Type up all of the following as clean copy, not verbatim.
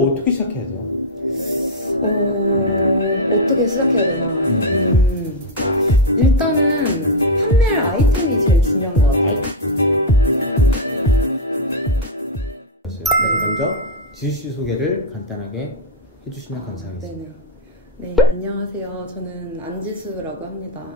어떻게 시작해야 돼요? 어떻게 시작해야 되나? 일단은 판매할 아이템이 제일 중요한 것 같아요. 먼저 지수씨 소개를 간단하게 해주시면 감사하겠습니다. 네, 안녕하세요. 저는 안지수라고 합니다.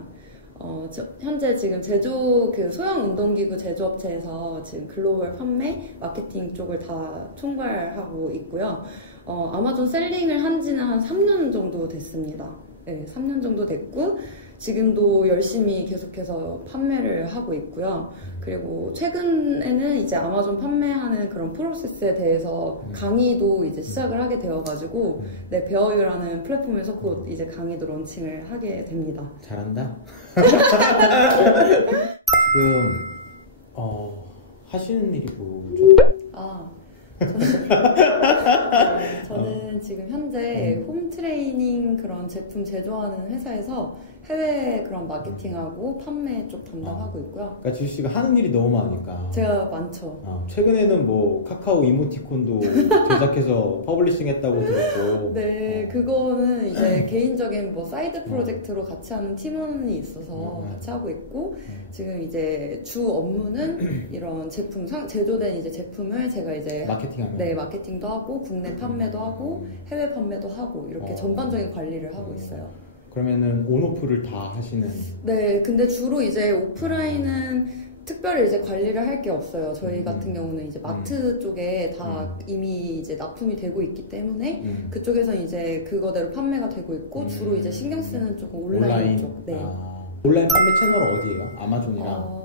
현재 지금 제조, 소형 운동기구 제조업체에서 지금 글로벌 판매, 마케팅 쪽을 다 총괄하고 있고요. 아마존 셀링을 한 지는 한 3년 정도 됐습니다. 네, 3년 정도 됐고, 지금도 열심히 계속해서 판매를 하고 있고요. 그리고 최근에는 이제 아마존 판매하는 그런 프로세스에 대해서 강의도 이제 시작을 하게 되어가지고, 네, 베어유라는 플랫폼에서 곧 이제 강의도 론칭을 하게 됩니다. 잘한다? 지금, 하시는 일이 뭐죠? 저는 지금 현재 홈 트레이닝 그런 제품 제조하는 회사에서 해외 그런 마케팅하고 판매 쪽 담당하고 있고요. 그러니까 지수 씨가 하는 일이 너무 많으니까. 제가 많죠. 최근에는 뭐 카카오 이모티콘도 제작해서 퍼블리싱 했다고 들었고. 네, 그거는 이제 개인적인 뭐 사이드 프로젝트로 같이 하는 팀원이 있어서 같이 하고 있고, 지금 이제 주 업무는 이런 제품 제조된 이제 제품을 제가 이제 마케팅하는. 네, 마케팅도 하고 국내 판매도 하고 해외 판매도 하고 이렇게 전반적인 관리를 하고 있어요. 그러면은 온오프를 다 하시는? 네, 근데 주로 이제 오프라인은 특별히 이제 관리를 할 게 없어요. 저희 같은 경우는 이제 마트 쪽에 다 이미 이제 납품이 되고 있기 때문에 그쪽에서 이제 그거대로 판매가 되고 있고, 주로 이제 신경 쓰는 쪽은 온라인 쪽. 네. 온라인 판매 채널은 어디예요? 아마존이랑?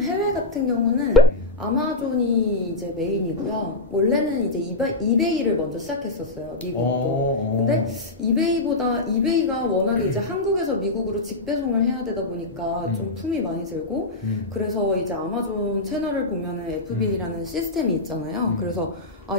해외 같은 경우는 아마존이 이제 메인이고요. 원래는 이제 이베이를 먼저 시작했었어요. 미국도. 근데 이베이가 워낙에 이제 한국에서 미국으로 직배송을 해야 되다 보니까 좀 품이 많이 들고, 그래서 이제 아마존 채널을 보면은 FBA라는 시스템이 있잖아요. 그래서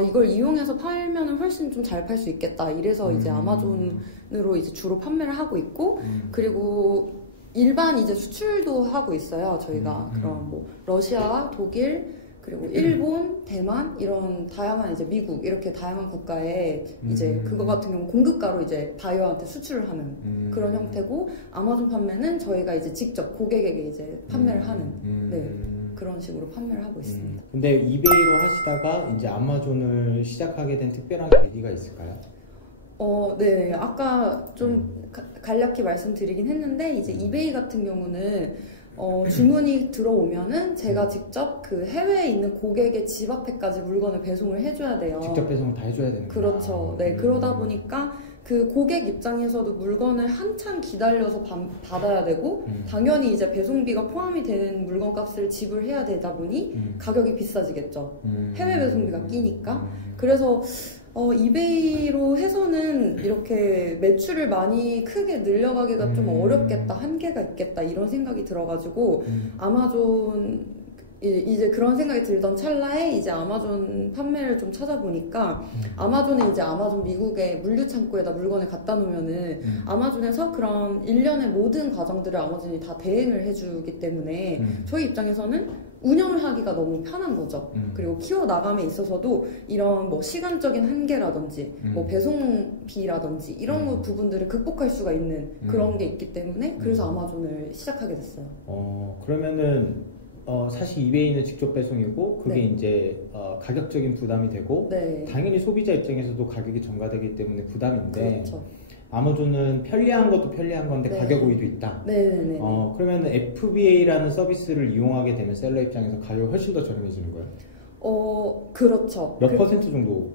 이걸 이용해서 팔면은 훨씬 좀 잘 팔 수 있겠다. 이래서 이제 아마존으로 이제 주로 판매를 하고 있고, 그리고 일반 이제 수출도 하고 있어요. 저희가 그런 뭐 러시아, 독일, 그리고 일본, 대만 이런 다양한 이제 미국 이렇게 다양한 국가에 이제 그거 같은 경우 공급가로 이제 바이어한테 수출을 하는 그런 형태고, 아마존 판매는 저희가 이제 직접 고객에게 이제 판매를 하는 네, 그런 식으로 판매를 하고 있습니다. 근데 이베이로 하시다가 이제 아마존을 시작하게 된 특별한 계기가 있을까요? 네. 아까 좀 간략히 말씀드리긴 했는데, 이제 이베이 같은 경우는, 주문이 들어오면은 제가 직접 그 해외에 있는 고객의 집 앞에까지 물건을 배송을 해줘야 돼요. 직접 배송을 다 해줘야 되는 거예요? 그렇죠. 네. 그러다 보니까 그 고객 입장에서도 물건을 한참 기다려서 받아야 되고, 당연히 이제 배송비가 포함이 되는 물건 값을 지불해야 되다 보니 가격이 비싸지겠죠. 해외 배송비가 끼니까. 그래서 이베이로 해서는 이렇게 매출을 많이 크게 늘려가기가 좀 어렵겠다, 한계가 있겠다 이런 생각이 들어가지고 아마존 이제 그런 생각이 들던 찰나에 이제 아마존 판매를 좀 찾아보니까, 아마존에 이제 아마존 미국의 물류 창고에다 물건을 갖다 놓으면은 아마존에서 그런 일련의 모든 과정들을 아마존이 다 대행을 해주기 때문에 저희 입장에서는 운영을 하기가 너무 편한 거죠. 그리고 키워나감에 있어서도 이런 뭐 시간적인 한계라든지 뭐 배송비라든지 이런 거 부분들을 극복할 수가 있는 그런 게 있기 때문에 그래서 아마존을 시작하게 됐어요. 그러면은 사실 이베이는 직접 배송이고 그게 네. 이제 가격적인 부담이 되고, 네. 당연히 소비자 입장에서도 가격이 전가되기 때문에 부담인데, 그렇죠. 아마존은 편리한 것도 편리한 건데 네. 가격 우위도 있다. 네네네. 그러면 FBA라는 서비스를 이용하게 되면 셀러 입장에서 가격이 훨씬 더 저렴해지는 거예요? 그렇죠. 몇 퍼센트 정도?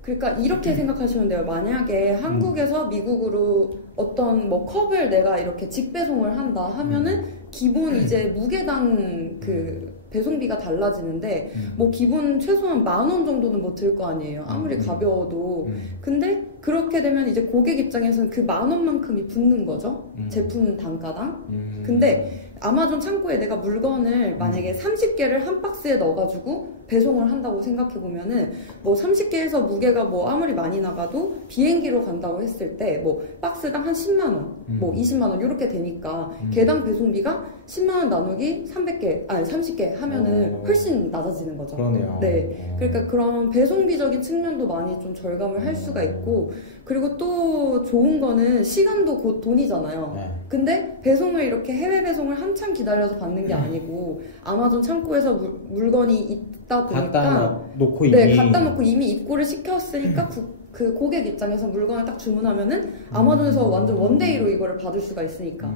그러니까 이렇게 생각하시면 돼요. 만약에 한국에서 미국으로 어떤 뭐 컵을 내가 이렇게 직배송을 한다 하면은 기본 이제 무게당 그 배송비가 달라지는데 뭐 기본 최소한 10,000원 정도는 뭐 들 거 아니에요. 아무리 가벼워도. 근데 그렇게 되면 이제 고객 입장에서는 그 10,000원만큼이 붙는 거죠. 제품 단가당. 근데 아마존 창고에 내가 물건을 만약에 30개를 한 박스에 넣어가지고 배송을 한다고 생각해 보면은 뭐 30개에서 무게가 뭐 아무리 많이 나가도 비행기로 간다고 했을 때 뭐 박스당 한 10만 원, 뭐 20만 원 이렇게 되니까 개당 배송비가 10만 원 나누기 30개 하면은 훨씬 낮아지는 거죠. 그러네요. 네. 그러니까 그런 배송비적인 측면도 많이 좀 절감을 할 수가 있고, 그리고 또 좋은 거는 시간도 곧 돈이잖아요. 네. 근데 배송을 이렇게 해외 배송을 한참 기다려서 받는 게 아니고 아마존 창고에서 물건이 있다 보니까 갖다 놓고 이미 입고를 시켰으니까 그 고객 입장에서 물건을 딱 주문하면은 아마존에서 완전 원데이로 이거를 받을 수가 있으니까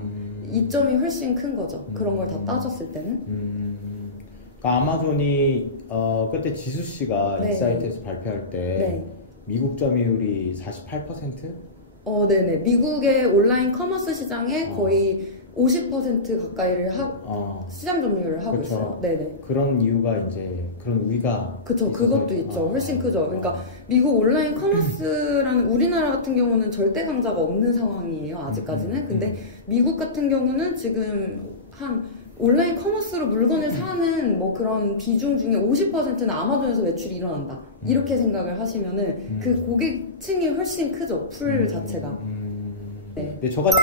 이점이 훨씬 큰 거죠. 그런 걸 다 따졌을 때는. 그러니까 아마존이 그때 지수 씨가 네. 인사이트에서 발표할 때 네. 미국 점유율이 48%? 네네. 미국의 온라인 커머스 시장에 거의 50% 가까이를 시장 점유율을 하고 그쵸. 있어요. 네네. 그런 이유가 이제 그런 우위가 그쵸. 그것도 있죠. 훨씬 크죠. 그러니까 미국 온라인 커머스라는 우리나라 같은 경우는 절대 강자가 없는 상황이에요. 아직까지는. 근데 미국 같은 경우는 지금 한 온라인 커머스로 물건을 사는 뭐 그런 비중 중에 50%는 아마존에서 매출이 일어난다. 이렇게 생각을 하시면은 그 고객층이 훨씬 크죠. 풀 자체가. 네. 근데 저같이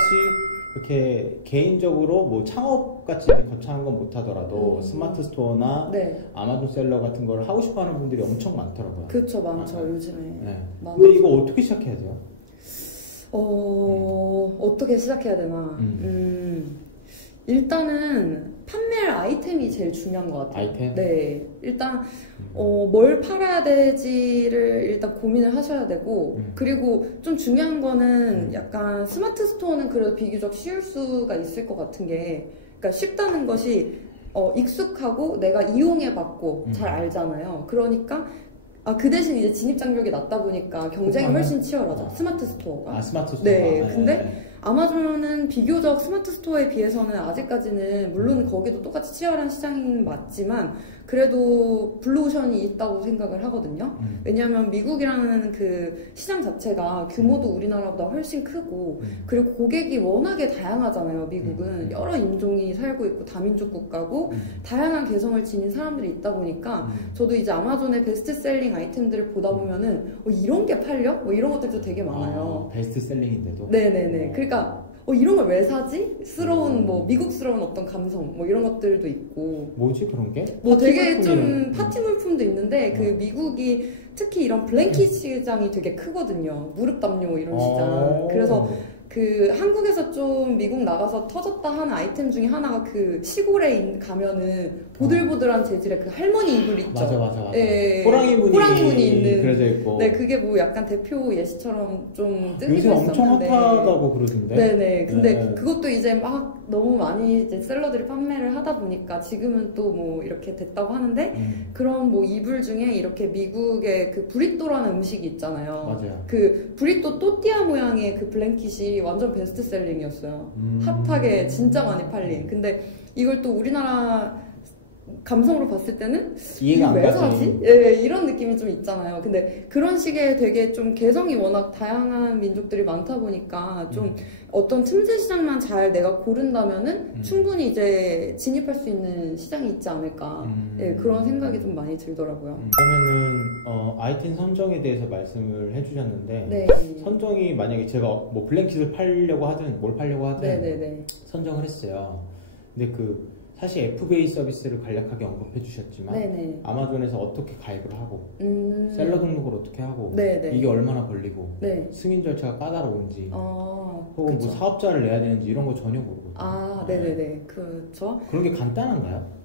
이렇게 개인적으로 뭐 창업 같이 거창한 건 못하더라도 스마트 스토어나 네. 아마존 셀러 같은 걸 하고 싶어 하는 분들이 엄청 많더라고요. 그쵸, 많죠. 요즘에. 네. 많죠. 근데 이거 어떻게 시작해야 돼요? 어떻게 시작해야 되나. 일단은 판매할 아이템이 제일 중요한 것 같아요. 아이템? 네. 일단, 뭘 팔아야 될지를 일단 고민을 하셔야 되고, 그리고 좀 중요한 거는 약간 스마트 스토어는 그래도 비교적 쉬울 수가 있을 것 같은 게, 그러니까 쉽다는 것이, 익숙하고 내가 이용해봤고 잘 알잖아요. 그러니까, 그 대신 이제 진입 장벽이 낮다 보니까 경쟁이 훨씬 치열하죠. 스마트 스토어가. 스마트 스토어가. 네. 근데 아마존은 비교적 스마트 스토어에 비해서는 아직까지는 물론 거기도 똑같이 치열한 시장이 맞지만 그래도 블루오션이 있다고 생각을 하거든요. 왜냐하면 미국이라는 그 시장 자체가 규모도 우리나라보다 훨씬 크고 그리고 고객이 워낙에 다양하잖아요. 미국은 여러 인종이 살고 있고 다민족 국가고 다양한 개성을 지닌 사람들이 있다 보니까 저도 이제 아마존의 베스트셀링 아이템들을 보다 보면은 이런 게 팔려? 뭐 이런 것들도 되게 많아요. 베스트셀링인데도? 네네네. 그러니까 이런 걸 왜 사지? 스러운 뭐 미국스러운 어떤 감성 뭐 이런 것들도 있고. 뭐지 그런 게? 뭐 되게 좀 파티 물품도 있는데 그 미국이 특히 이런 블랭킷 시장이 되게 크거든요. 무릎 담요 이런 시장. 그래서 그 한국에서 좀 미국 나가서 터졌다 하는 아이템 중에 하나가 그 시골에 가면은 보들보들한 재질의 그 할머니 이불 있죠. 맞아. 예, 호랑이 무늬 있는. 그려져 있고. 네, 그게 뭐 약간 대표 예시처럼 좀 뜨기도 요새 엄청 했었는데. 핫하다고 그러던데. 네네. 근데 그것도 이제 막 너무 많이 이제 셀러들이 판매를 하다 보니까 지금은 또 뭐 이렇게 됐다고 하는데 그런 뭐 이불 중에 이렇게 미국의 그 브리또라는 음식이 있잖아요. 맞아요. 그 브리또 또띠아 모양의 그 블랭킷이 완전 베스트셀링이었어요. 핫하게 진짜 많이 팔린. 근데 이걸 또 우리나라 감성으로 봤을 때는 이해가 안 왜 가지. 사지? 예, 이런 느낌이 좀 있잖아요. 근데 그런 식의 되게 좀 개성이 워낙 다양한 민족들이 많다 보니까 좀 어떤 틈새 시장만 잘 내가 고른다면은 충분히 이제 진입할 수 있는 시장이 있지 않을까. 예, 그런 생각이 좀 많이 들더라고요. 그러면은 아이템 선정에 대해서 말씀을 해주셨는데 네. 선정이 만약에 제가 뭐 블랭킷을 팔려고 하든 뭘 팔려고 하든 네네네. 선정을 했어요. 근데 그 사실 FBA 서비스를 간략하게 언급해 주셨지만 네네. 아마존에서 어떻게 가입을 하고 셀러 등록을 어떻게 하고 네네. 이게 얼마나 걸리고 네. 승인 절차가 까다로운지 혹은 그쵸. 뭐 사업자를 내야 되는지 이런 거 전혀 모르거든요. 네네네. 그렇죠. 그런 게 간단한가요?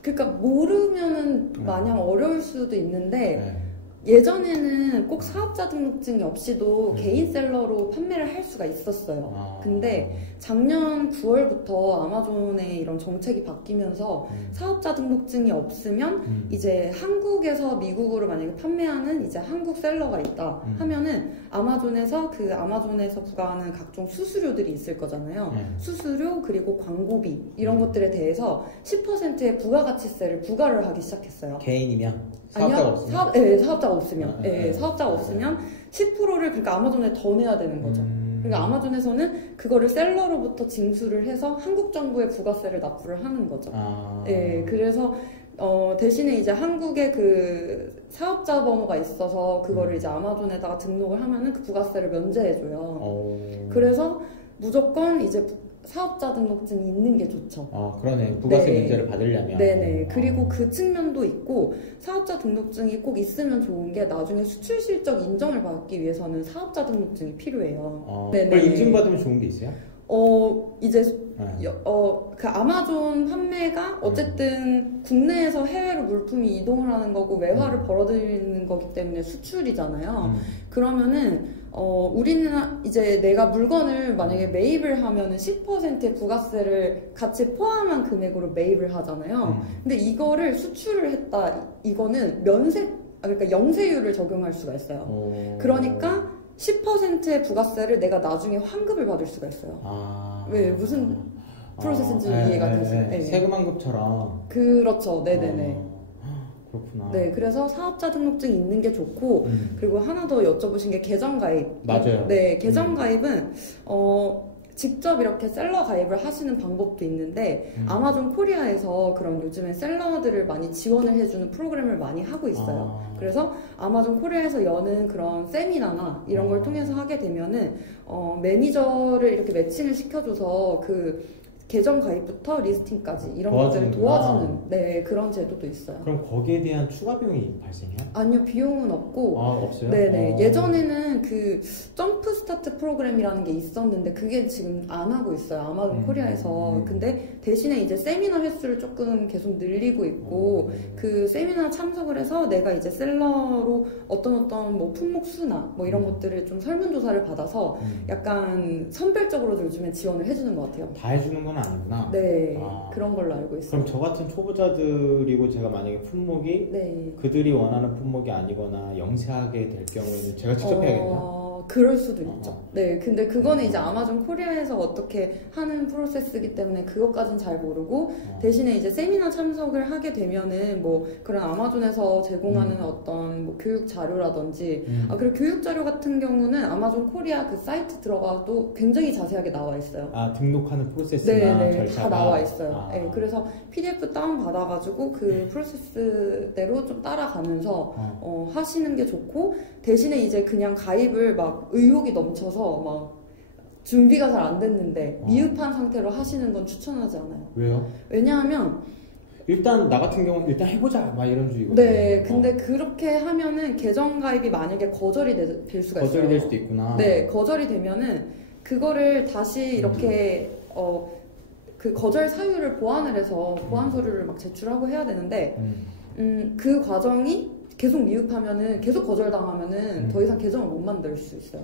그러니까 모르면은 마냥 어려울 수도 있는데 네. 예전에는 꼭 사업자 등록증이 없이도 개인 셀러로 판매를 할 수가 있었어요. 근데 작년 9월부터 아마존의 이런 정책이 바뀌면서 사업자 등록증이 없으면 이제 한국에서 미국으로 만약에 판매하는 이제 한국 셀러가 있다 하면은 아마존에서 부과하는 각종 수수료들이 있을 거잖아요. 수수료 그리고 광고비 이런 것들에 대해서 10%의 부가가치세를 부과를 하기 시작했어요. 개인이면? 사업자가 없으면? 사업자가 없으면. 사업자가 없으면 10%를 그러니까 아마존에 더 내야 되는 거죠. 그러니까 아마존에서는 그거를 셀러로부터 징수를 해서 한국 정부에 부가세를 납부를 하는 거죠. 그래서 대신에 이제 한국에 그 사업자 번호가 있어서 그거를 이제 아마존에다가 등록을 하면은 그 부가세를 면제해줘요. 그래서 무조건 이제 사업자 등록증이 있는 게 좋죠. 그러네. 부가세 네. 면제를 받으려면. 네네. 그리고 그 측면도 있고, 사업자 등록증이 꼭 있으면 좋은 게 나중에 수출 실적 인정을 받기 위해서는 사업자 등록증이 필요해요. 네네. 그걸 인증받으면 좋은 게 있어요? 이제 그 아마존 판매가 어쨌든 국내에서 해외로 물품이 이동을 하는 거고 외화를 벌어들이는 거기 때문에 수출이잖아요. 그러면은 우리는 이제 내가 물건을 만약에 매입을 하면은 10%의 부가세를 같이 포함한 금액으로 매입을 하잖아요. 근데 이거를 수출을 했다, 이거는 그러니까 영세율을 적용할 수가 있어요. 그러니까 10%의 부가세를 내가 나중에 환급을 받을 수가 있어요. 왜 무슨 프로세스인지 이해가 되세요? 네. 세금 환급처럼. 그렇죠. 네네네. 그렇구나. 네, 그래서 사업자 등록증이 있는 게 좋고, 그리고 하나 더 여쭤보신 게 계정 가입. 맞아요. 네, 계정 가입은 직접 이렇게 셀러 가입을 하시는 방법도 있는데 아마존 코리아에서 그런 요즘에 셀러들을 많이 지원을 해주는 프로그램을 많이 하고 있어요. 그래서 아마존 코리아에서 여는 그런 세미나나 이런 걸 통해서 하게 되면은 매니저를 이렇게 매칭을 시켜줘서 그 계정 가입부터 리스팅까지 이런 것들을 도와주는 그런 제도도 있어요. 그럼 거기에 대한 추가 비용이 발생해요? 아니요, 비용은 없고. 없어요? 네네. 예전에는 그 점프 스타트 프로그램이라는 게 있었는데 그게 지금 안 하고 있어요. 아마존 코리아에서. 근데 대신에 이제 세미나 횟수를 조금 계속 늘리고 있고 그 세미나 참석을 해서 내가 이제 셀러로 어떤 뭐 품목 수나 뭐 이런 것들을 좀 설문조사를 받아서 약간 선별적으로 요즘에 지원을 해주는 것 같아요. 다 해주는 건 아니구나. 네, 그런 걸로 알고 있어요. 그럼 저 같은 초보자들이고 제가 만약에 품목이 그들이 원하는 품목이 아니거나 영세하게 될 경우에는 제가 직접 해야겠나? 그럴 수도 있죠. 네, 근데 그거는 이제 아마존 코리아에서 어떻게 하는 프로세스이기 때문에 그것까진 잘 모르고 대신에 이제 세미나 참석을 하게 되면은 뭐 그런 아마존에서 제공하는 어떤 뭐 교육 자료라든지 그리고 교육 자료 같은 경우는 아마존 코리아 그 사이트 들어가도 굉장히 자세하게 나와 있어요. 등록하는 프로세스나 절차가 다 나와 있어요. 네, 그래서 PDF 다운 받아가지고 그 프로세스대로 좀 따라가면서 하시는 게 좋고 대신에 이제 그냥 가입을 막 의욕이 넘쳐서 막 준비가 잘 안 됐는데 미흡한 상태로 하시는 건 추천하지 않아요. 왜요? 왜냐하면 일단 나 같은 경우는 일단 해보자 막 이런 주의거든요. 네, 근데 그렇게 하면은 계정 가입이 만약에 거절이 될 수가 있어요. 거절이 될 수도 있구나. 네, 거절이 되면은 그거를 다시 이렇게 그 거절 사유를 보완을 해서 보완 서류를 막 제출하고 해야 되는데 그 과정이 계속 미흡하면은 계속 거절당하면은 더 이상 계정을 못 만들 수 있어요.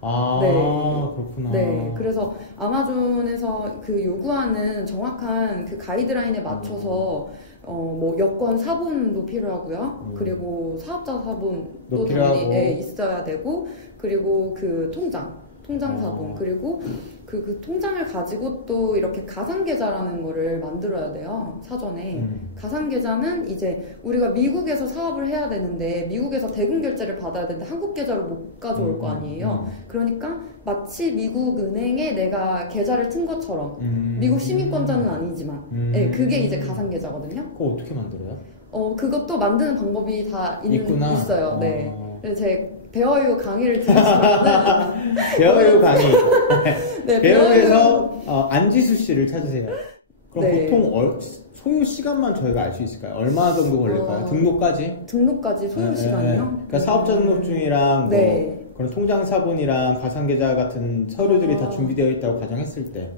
그렇구나. 네, 그래서 아마존에서 그 요구하는 정확한 그 가이드라인에 맞춰서 뭐 여권 사본도 필요하고요. 그리고 사업자 사본도 당연히 있어야 되고, 그리고 그 통장 사본, 그리고 그 통장을 가지고 또 이렇게 가상계좌라는 거를 만들어야 돼요, 사전에. 가상계좌는 이제 우리가 미국에서 사업을 해야 되는데 미국에서 대금 결제를 받아야 되는데 한국 계좌로 못 가져올 거 아니에요. 그러니까 마치 미국 은행에 내가 계좌를 튼 것처럼 미국 시민권자는 아니지만 네, 그게 이제 가상계좌거든요. 그거 어떻게 만들어요? 그것도 만드는 방법이 다 있어요. 네. 그래서 제 베어유 강의를 들으시면 베어유 강의. 네, 베어유에서 안지수 씨를 찾으세요. 그럼 보통 소요 시간만 저희가 알 수 있을까요? 얼마 정도 걸릴까요? 등록까지 소요 시간이요? 그러니까 사업자 등록증이랑 뭐 그런 통장 사본이랑 가상계좌 같은 서류들이 다 준비되어 있다고 가정했을 때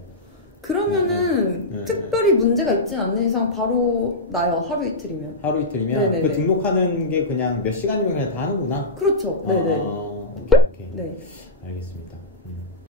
그러면은 특별히 문제가 있진 않는 이상 바로 나요. 하루 이틀이면. 네네네. 그 등록하는 게 그냥 몇 시간이면 그냥 다 하는구나. 그렇죠. 네네. 오케이. 네. 알겠습니다.